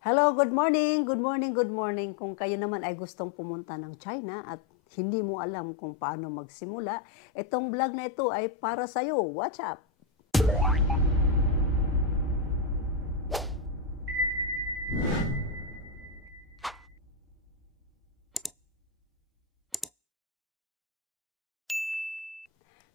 Hello, good morning, good morning, good morning. Kung kayo naman ay gustong pumunta ng China at hindi mo alam kung paano magsimula, itong vlog na ito ay para sa'yo. Watch up!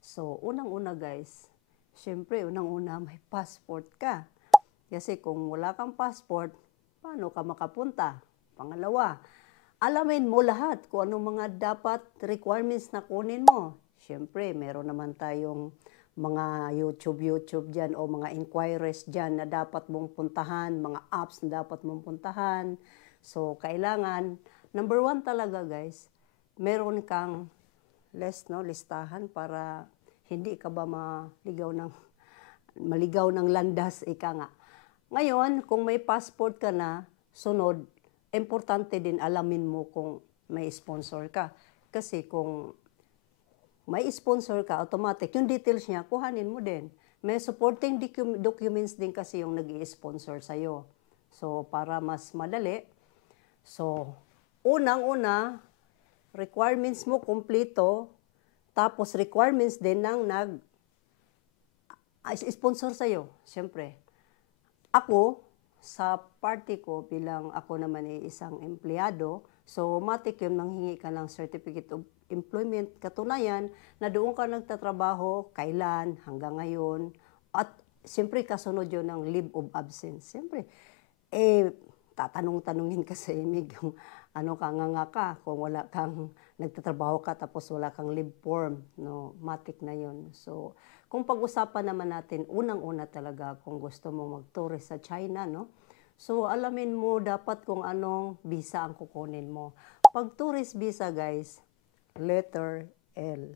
So, unang-una guys, syempre, unang-una may passport ka. Kasi kung wala kang passport, paano ka makapunta? Pangalawa, alamin mo lahat kung anong mga dapat requirements na kunin mo. Syempre, meron naman tayong mga YouTube dyan o mga inquiries dyan na dapat mong puntahan, mga apps na dapat mong puntahan. So, kailangan, number one talaga guys, meron kang listahan para hindi ka ba maligaw ng landas, ika nga. Ngayon, kung may passport ka na, sunod, importante din alamin mo kung may sponsor ka. Kasi kung may sponsor ka, automatic, yung details niya, kuhanin mo din. May supporting documents din kasi yung nag-i-sponsor sa'yo. So, para mas madali. So, unang-una, requirements mo kumpleto, tapos requirements din ng sponsor sa'yo, siyempre. Ako, sa party ko, bilang ako naman ay isang empleyado, so matik yun, manghingi ka ng certificate of employment, katunayan na doon ka nagtatrabaho, kailan, hanggang ngayon, at siyempre kasunod yun ng leave of absence. Siyempre, tatanong-tanongin ka sa imig yung ano ka nga ka, kung wala kang nagtatrabaho ka tapos wala kang leave form, no, matik na yun. So, kung pag-usapan naman natin, unang-una talaga kung gusto mo mag-tourist sa China, no? So, alamin mo dapat kung anong visa ang kukunin mo. Pag tourist visa, guys, letter L.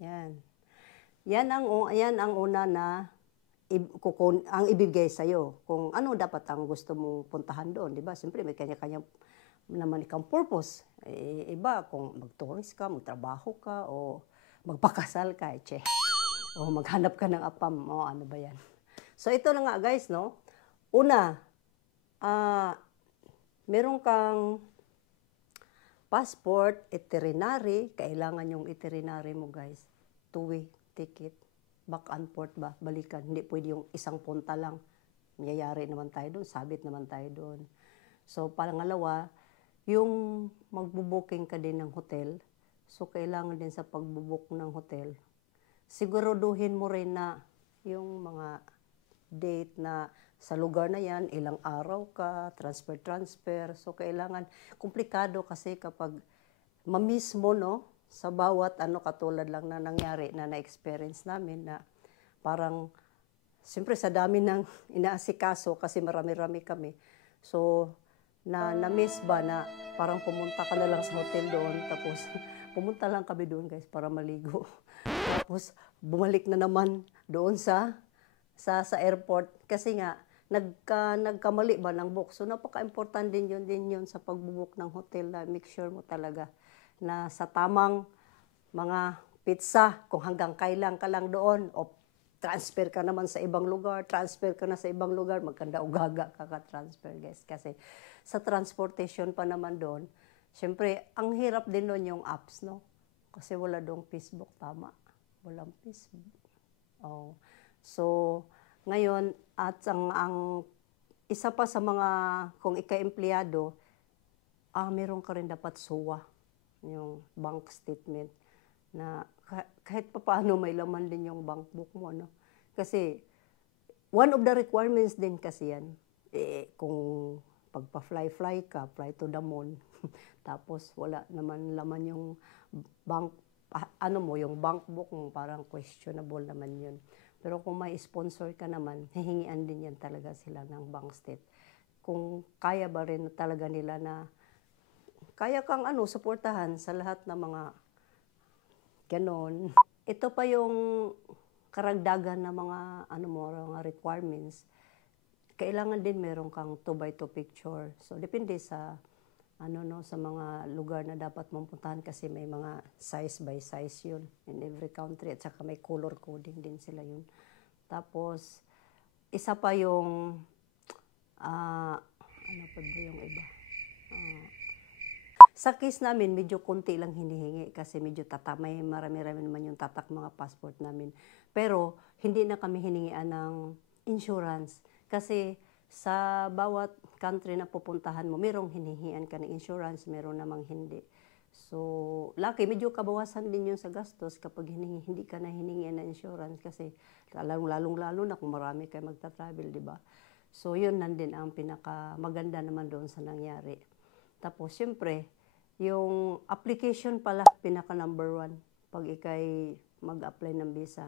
Yan. Yan ang una na ang ibigay sa'yo. Kung ano dapat ang gusto mong puntahan doon, di ba? Siyempre, may kanya-kanya naman ikang purpose. Iba, kung mag-tourist ka, magtrabaho ka, o magpakasal ka, o maghanap ka ng apam, o ano ba yan. So, ito na nga guys, no? Una, meron kang passport, itinerary, kailangan yung itinerary mo guys. Two-way ticket, back and forth ba, balikan. Hindi pwede yung isang punta lang. Mayayari naman tayo doon, sabit naman tayo doon. So, pangalawa, yung magbubuking ka din ng hotel, so kailangan din sa pagbubook ng hotel, siguraduhin mo rin na yung mga date na sa lugar na yan, ilang araw ka, transfer. So kailangan, komplikado kasi kapag mamiss mo, no, sa bawat katulad lang na nangyari na na-experience namin na parang, siyempre sa dami ng inaasikaso kasi marami-rami kami. So, na-miss ba na parang pumunta ka na lang sa hotel doon, tapos pumunta lang kami doon guys para maligo. Tapos bumalik na naman doon sa airport kasi nga nagkamali ba ng book. So napaka-important din yun sa pagbubook ng hotel na make sure mo talaga na sa tamang mga pizza kung hanggang kailan ka lang doon o transfer ka naman sa ibang lugar, magkanda ugaga ka transfer guys. Kasi sa transportation pa naman doon, syempre, ang hirap din doon yung apps, no? Kasi wala doong Facebook, tama? Walang Facebook. Oh. So, ngayon, at ang isa pa sa mga, kung ika-empleyado, meron ka rin dapat SOA, yung bank statement, na kahit pa paano may laman din yung bank book mo, no? Kasi, one of the requirements din kasi yan, kung pagpa-fly ka, fly to the moon, tapos wala naman laman yung bank, yung bank book mo, parang questionable naman yun. Pero kung may sponsor ka naman, hihingian din yan talaga sila ng bank state. Kung kaya ba rin talaga nila na, kaya kang suportahan sa lahat ng mga ganon. Ito pa yung karagdagan na mga mga requirements. Kailangan din meron kang 2x2 picture. So depende sa sa mga lugar na dapat mong puntahan kasi may mga size by size yun in every country at saka may color coding din sila yun. Tapos isa pa yung ano pa Sa case namin, medyo konti lang hinihingi kasi medyo tatamay, marami-rami naman yung tatak mga passport namin. Pero hindi na kami hiningian ng insurance kasi sa bawat country na pupuntahan mo, merong hinihingian ka ng insurance, meron namang hindi. So, lucky, medyo kabawasan din yun sa gastos kapag hindi ka na hiningian ng insurance kasi lalong-lalo na kung marami kayo magta-travel, di ba? So, yun nandin ang pinaka maganda naman doon sa nangyari. Tapos, syempre, yung application pala, pinaka number 1, pag ikay mag-apply ng visa.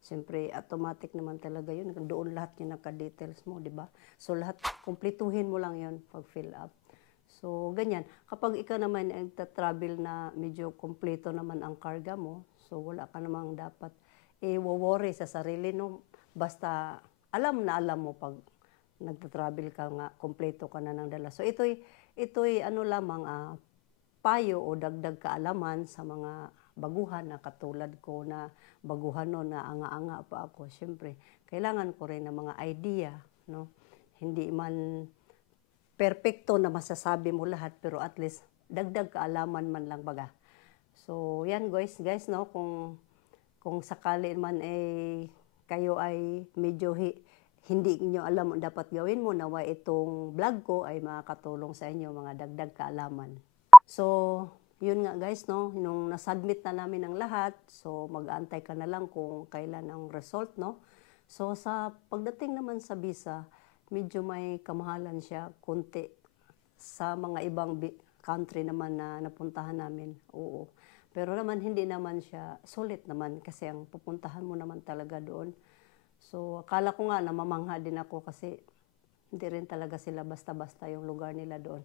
Siyempre, automatic naman talaga yun. Doon lahat yung naka-details mo, di ba? So, lahat, kumpletuhin mo lang yun pag fill up. So, ganyan. Kapag ikaw naman nagta-travel na medyo kumpleto naman ang karga mo, so wala ka namang dapat worry sa sarili, no? Basta, alam mo pag nagta-travel ka nga, kumpleto ka na ng dala. So, ito'y ano lamang, payo o dagdag kaalaman sa mga baguhan na katulad ko na baguhan no na anga-anga pa ako. Siyempre, kailangan ko rin ng mga idea, no? Hindi man perfecto na masasabi mo lahat, pero at least dagdag kaalaman man lang baga. So, yan guys, no, kung sakali man kayo ay medyo hindi niyo alam ang dapat gawin mo, nawa itong vlog ko ay makakatulong sa inyo mga dagdag kaalaman. So, yun nga guys, no, nung nasubmit na namin ang lahat, so mag-aantay ka na lang kung kailan ang result, no. So, sa pagdating naman sa visa, medyo may kamahalan siya, konti. Sa mga ibang country naman na napuntahan namin, oo. Pero naman, hindi naman siya sulit naman kasi ang pupuntahan mo naman talaga doon. So, akala ko nga, namamangha din ako kasi hindi rin talaga sila basta-basta yung lugar nila doon.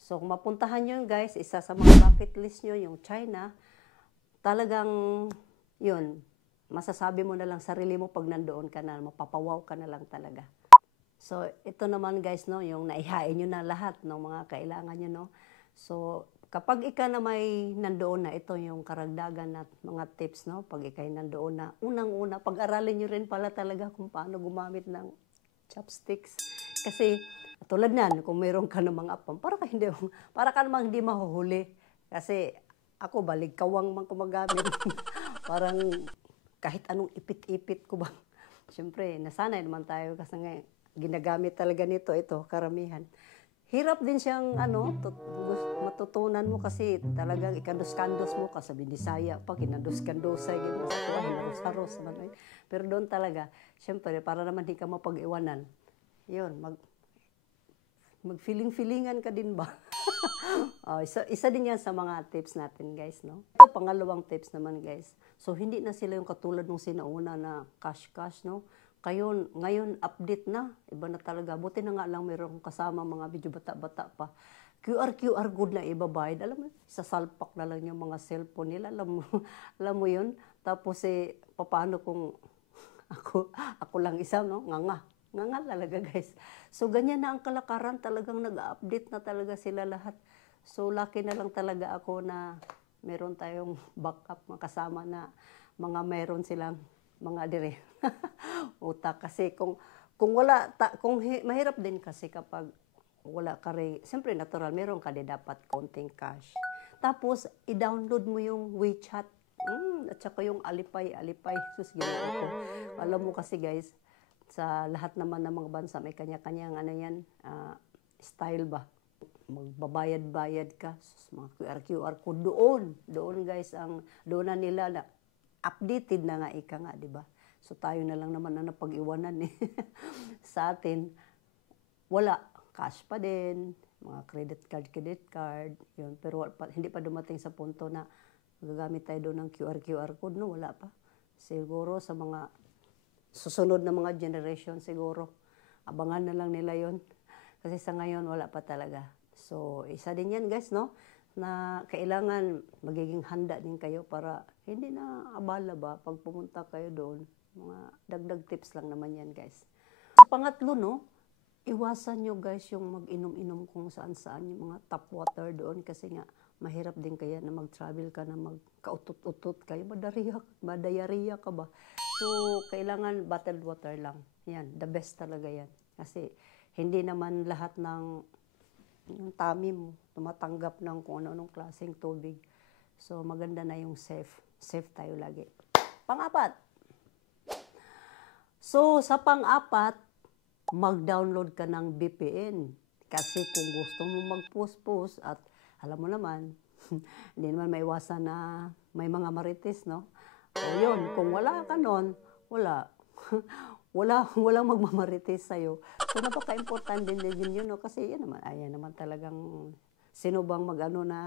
So, kung mapuntahan nyo guys, isa sa mga bucket list nyo, yung China, talagang, yun, masasabi mo na lang sarili mo pag nandoon ka na, mapapawaw ka na lang talaga. So, ito naman guys, no, yung naihain nyo na lahat ng mga kailangan nyo, no. So, kapag ika na may nandoon na, ito yung karagdagan at mga tips, no, pag ikay nandoon na, unang-una, pag-aralin nyo rin pala talaga kung paano gumamit ng chopsticks. Kasi, tulad nan, kung mayroon ka ng mga apam, para ka namang hindi mahuhuli. Kasi ako, baligkawang man kumagamit. Parang kahit anong ipit-ipit ko ba. Siyempre, nasanay naman tayo kasi nga, ginagamit talaga nito, ito, karamihan. Hirap din siyang, matutunan mo kasi talagang ikandos-kandos mo, kasabi ni Saya pa, kinandos-kandosay, hinaros-haros. Pero doon talaga, siyempre, para naman di ka mapag-iwanan, yun, mag-feeling-feelingan ka din ba? Isa din yan sa mga tips natin guys, no? Ito, pangalawang tips naman guys. So, hindi na sila yung katulad nung sinauna na cash-cash, no? Ngayon, update na. Iba na talaga. Buti na nga lang mayroong kasama mga video bata-bata pa. QR code na ibabayad. Alam mo, sasalpak na lang yung mga cellphone nila. Alam mo yun? Tapos paano kung ako lang isa, no? Nga talaga guys. So, ganyan na ang kalakaran. Talagang nag-update na talaga sila lahat. So, lucky na lang talaga ako na meron tayong backup kasama na mga meron silang mga dire utak. Kasi kung mahirap din kasi kapag wala ka rin, siyempre natural, meron ka din dapat konting cash. Tapos, i-download mo yung WeChat. At saka yung Alipay. Sus, ginawa ko. Alam mo kasi guys, sa lahat naman ng mga bansa, may kanya-kanyang style ba? Magbabayad-bayad ka. Sus, mga QR code doon guys, doon na nila na updated na nga ika nga, di ba? So, tayo na lang naman na napag-iwanan sa atin, wala. Cash pa din, mga credit card, yun. Pero hindi pa dumating sa punto na gagamit tayo doon ng QR code, no? Wala pa. Siguro sa mga susunod na mga generation, siguro, abangan na lang nila yon. Kasi sa ngayon, wala pa talaga. So, isa din yan, guys, no? Na kailangan magiging handa din kayo para hindi na abala ba pag pumunta kayo doon. Mga dagdag tips lang naman yan, guys. Sa pangatlo, no, iwasan nyo, guys, yung mag-inom-inom kung saan-saan yung mga tap water doon kasi nga mahirap din kaya na mag-travel ka na magkautot-utot kayo. Madayariya ka ba? So, kailangan bottled water lang. Yan, the best talaga yan. Kasi hindi naman lahat ng yung tummy mo, tumatanggap ng kung ano-anong klaseng tubig. So, maganda na yung safe. Safe tayo lagi. Pang-apat. So, sa pang-apat, mag-download ka ng VPN. Kasi kung gusto mo mag-post-post at alam mo naman, hindi naman maiwasan na may mga marites, no? O yun, kung wala ka nun, wala. Walang magmamarites sa'yo. So, napaka-important din yun, no? Kasi yan naman, ayan naman talagang sino bang mag-ano na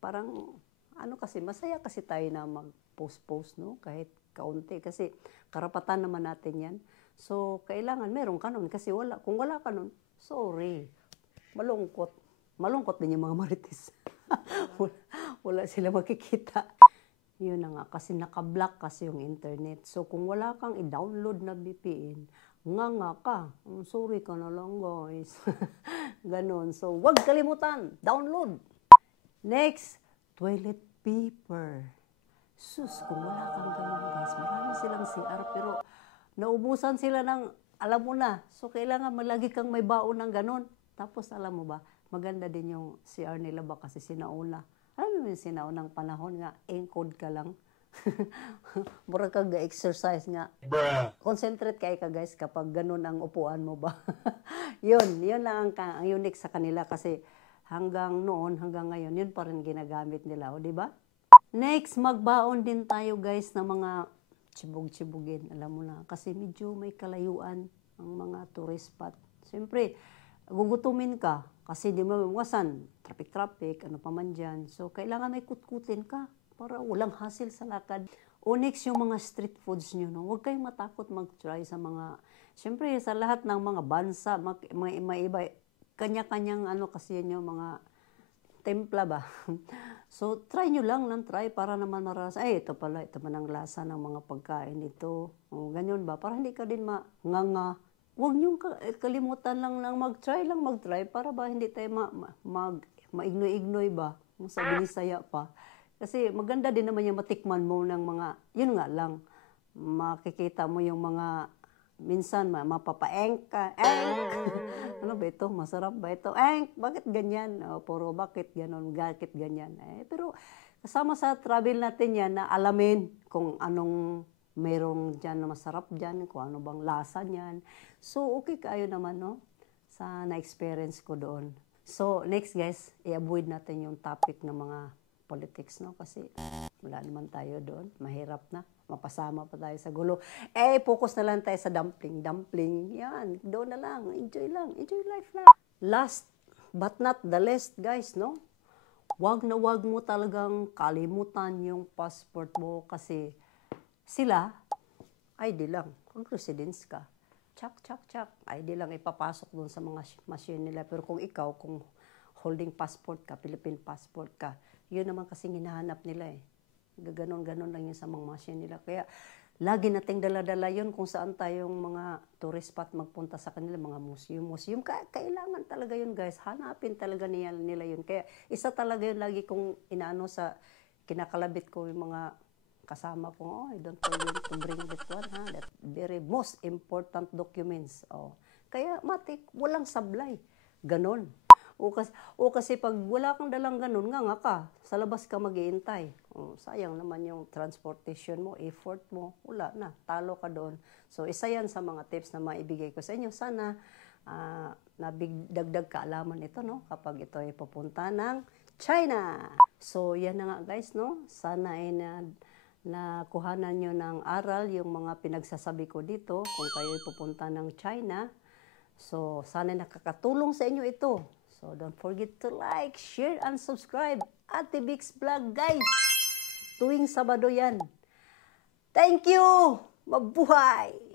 parang, ano kasi, masaya kasi tayo na mag-post-post, no? Kahit kaunti. Kasi karapatan naman natin yan. So, kailangan meron ka nun. Kasi kung wala ka nun, sorry. Malungkot. Malungkot din yung mga marites. wala sila makikita. Yun na nga, kasi naka-block kasi yung internet. So, kung wala kang i-download na VPN, nga ka. Sorry ka na lang, guys. Ganon. So, wag kalimutan. Download. Next, toilet paper. Sus, kung wala kang ganun, guys, marami silang CR, pero naubusan sila ng, alam mo na. So, kailangan malagi kang may baon ng ganun. Tapos, alam mo ba, maganda din yung CR nila ba kasi sinauna. Alam mo yung sinaunang panahon nga, encode ka lang. Mura kang exercise nga. Concentrate kayo ka guys kapag ganun ang upuan mo ba. yun lang ang unique sa kanila kasi hanggang noon, hanggang ngayon, yun pa rin ginagamit nila. O, di ba? Next, magbaon din tayo guys ng mga chibog-chibugin. Alam mo na, kasi medyo may kalayuan ang mga tourist spot. Siyempre, gugutumin ka kasi di mo mawasan, traffic, ano pa man dyan. So, kailangan may kutkutin ka para walang hassle sa lakad. O next, yung mga street foods nyo, no? Huwag kayong matakot mag-try sa mga, siyempre, sa lahat ng mga bansa, may iba, kanya-kanyang ano kasi yan yung mga templa ba? So, try nyo lang ng try para naman marasa. Ay, ito pala, ito man ang lasa ng mga pagkain ito. O, ganyan ba? Para hindi ka din manganga. Huwag nyo kalimutan lang mag-try para ba hindi tayo maignoy-ignoy ba? Sa Binisaya pa. Kasi maganda din naman yung matikman mo ng mga, yun nga lang, makikita mo yung mga, minsan mapapaeng ka, ano ba ito? Masarap ba ito? Bakit ganyan? Puro bakit ganon, bakit ganyan? Pero kasama sa travel natin yan na alamin kung anong merong dyan na masarap dyan, kung ano bang lasa niyan. So, okay kayo naman, no? Sa na-experience ko doon. So, next guys, i-avoid natin yung topic ng mga politics, no? Kasi wala naman tayo doon. Mahirap na. Mapasama pa tayo sa gulo. Focus na lang tayo sa dumpling. Dumpling, yan. Doon na lang. Enjoy lang. Enjoy life lang. Last but not the least, guys, no? Wag na wag mo talagang kalimutan yung passport mo kasi sila, ID lang. Kung residence ka, chak. ID lang ipapasok doon sa mga machine nila. Pero kung ikaw, kung holding passport ka, Philippine passport ka, yun naman kasi hinahanap nila eh. Ganon-ganon lang yun sa mga machine nila. Kaya, lagi nating dala-dala yun kung saan tayong mga tourist spot magpunta sa kanila, mga museum. Kailangan talaga yun guys. Hanapin talaga nila yun. Kaya, isa talaga yun lagi kong inaano sa kinakalabit ko yung mga kasama ko, don't forget to bring that one, ha? That very most important documents. Kaya, matik, walang sablay. Ganon. O kasi pag wala kang dalang ganon, nga ka, sa labas ka mag-iintay. Sayang naman yung transportation mo, effort mo, wala na, talo ka doon. So, isa yan sa mga tips na maibigay ko sa inyo. Sana, dagdag kaalaman ito, no? Kapag ito ay pupunta ng China. So, yan na nga guys, no? Sana ay na kuhanan nyo ng aral yung mga pinagsasabi ko dito kung kayo'y pupunta ng China. So, sana nakakatulong sa inyo ito. So, don't forget to like, share, and subscribe. Ate Bix Vlog, guys. Tuwing Sabado yan. Thank you! Mabuhay!